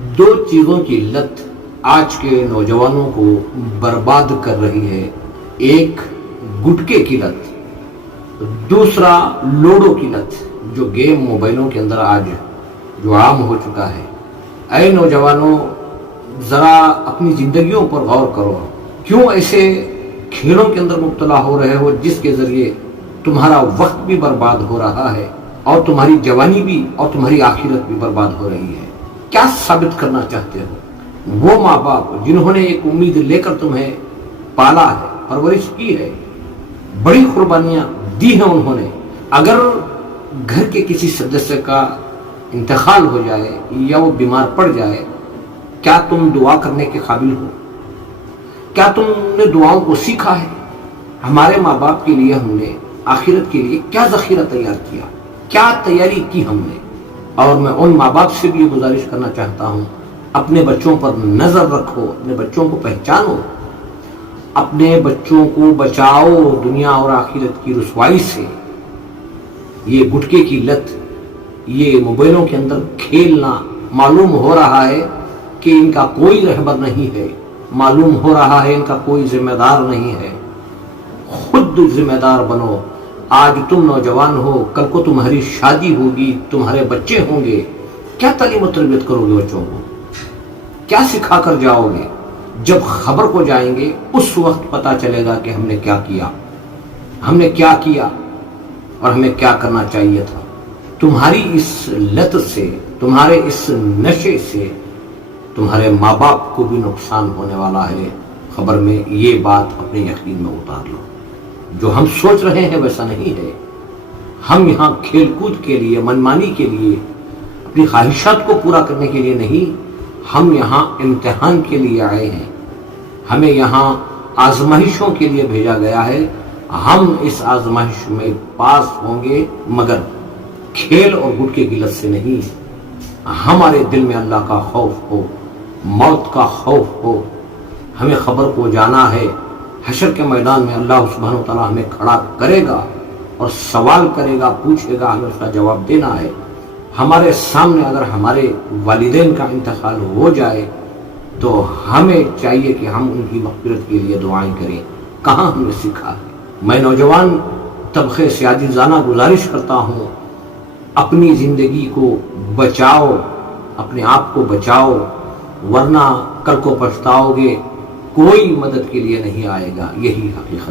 دو چیزوں کی لت آج کے نوجوانوں کو برباد کر رہی ہے، ایک گٹکے کی لت، دوسرا لوڈو کی لت، جو گیم موبائلوں کے اندر آج جو عام ہو چکا ہے۔ اے نوجوانوں، ذرا اپنی زندگیوں پر غور کرو، کیوں ایسے کھیلوں کے اندر مبتلا ہو رہے ہو جس کے ذریعے تمہارا وقت بھی برباد ہو رہا ہے اور تمہاری جوانی بھی اور تمہاری آخرت بھی برباد ہو رہی ہے۔ کیا ثابت کرنا چاہتے ہو؟ وہ ماں باپ جنہوں نے ایک امید لے کر تمہیں پالا ہے، پرورش کی ہے، بڑی قربانیاں دی ہیں انہوں نے، اگر گھر کے کسی سدسیہ کا انتقال ہو جائے یا وہ بیمار پڑ جائے، کیا تم دعا کرنے کے قابل ہو؟ کیا تم نے دعاؤں کو سیکھا ہے؟ ہمارے ماں باپ کے لیے ہم نے آخرت کے لیے کیا ذخیرہ تیار کیا، کیا تیاری کی ہم نے؟ اور میں ان ماں باپ سے بھی یہ گزارش کرنا چاہتا ہوں، اپنے بچوں پر نظر رکھو، اپنے بچوں کو پہچانو، اپنے بچوں کو بچاؤ دنیا اور آخرت کی رسوائی سے۔ یہ گٹکے کی لت، یہ موبائلوں کے اندر کھیلنا، معلوم ہو رہا ہے کہ ان کا کوئی رہبر نہیں ہے، معلوم ہو رہا ہے ان کا کوئی ذمہ دار نہیں ہے۔ خود ذمہ دار بنو۔ آج تم نوجوان ہو، کل کو تمہاری شادی ہوگی، تمہارے بچے ہوں گے، کیا تعلیم و تربیت کرو گے بچوں کو؟ کیا سکھا کر جاؤ گے؟ جب خبر کو جائیں گے اس وقت پتا چلے گا کہ ہم نے کیا کیا، ہم نے کیا کیا اور ہمیں کیا کرنا چاہیے تھا۔ تمہاری اس لت سے، تمہارے اس نشے سے تمہارے ماں باپ کو بھی نقصان ہونے والا ہے۔ خبر میں یہ بات اپنے یقین میں اتار لو۔ جو ہم سوچ رہے ہیں ویسا نہیں ہے۔ ہم یہاں کھیل کود کے لیے، منمانی کے لیے، اپنی خواہشات کو پورا کرنے کے لیے نہیں، ہم یہاں امتحان کے لیے آئے ہیں۔ ہمیں یہاں آزمائشوں کے لیے بھیجا گیا ہے۔ ہم اس آزمائش میں پاس ہوں گے، مگر کھیل اور گٹکے کی لت سے نہیں۔ ہمارے دل میں اللہ کا خوف ہو، موت کا خوف ہو، ہمیں خبر کو جانا ہے۔ حشر کے میدان میں اللہ سبحانہ و تعالیٰ ہمیں کھڑا کرے گا اور سوال کرے گا، پوچھے گا، ہمیں اس کا جواب دینا ہے۔ ہمارے سامنے اگر ہمارے والدین کا انتقال ہو جائے تو ہمیں چاہیے کہ ہم ان کی مغفرت کے لیے دعائیں کریں۔ کہاں ہم نے سیکھا ہے؟ میں نوجوان طبقے سے عاجزانہ گزارش کرتا ہوں، اپنی زندگی کو بچاؤ، اپنے آپ کو بچاؤ، ورنہ کل کو پچھتاؤ گے، کوئی مدد کے لیے نہیں آئے گا۔ یہی حقیقت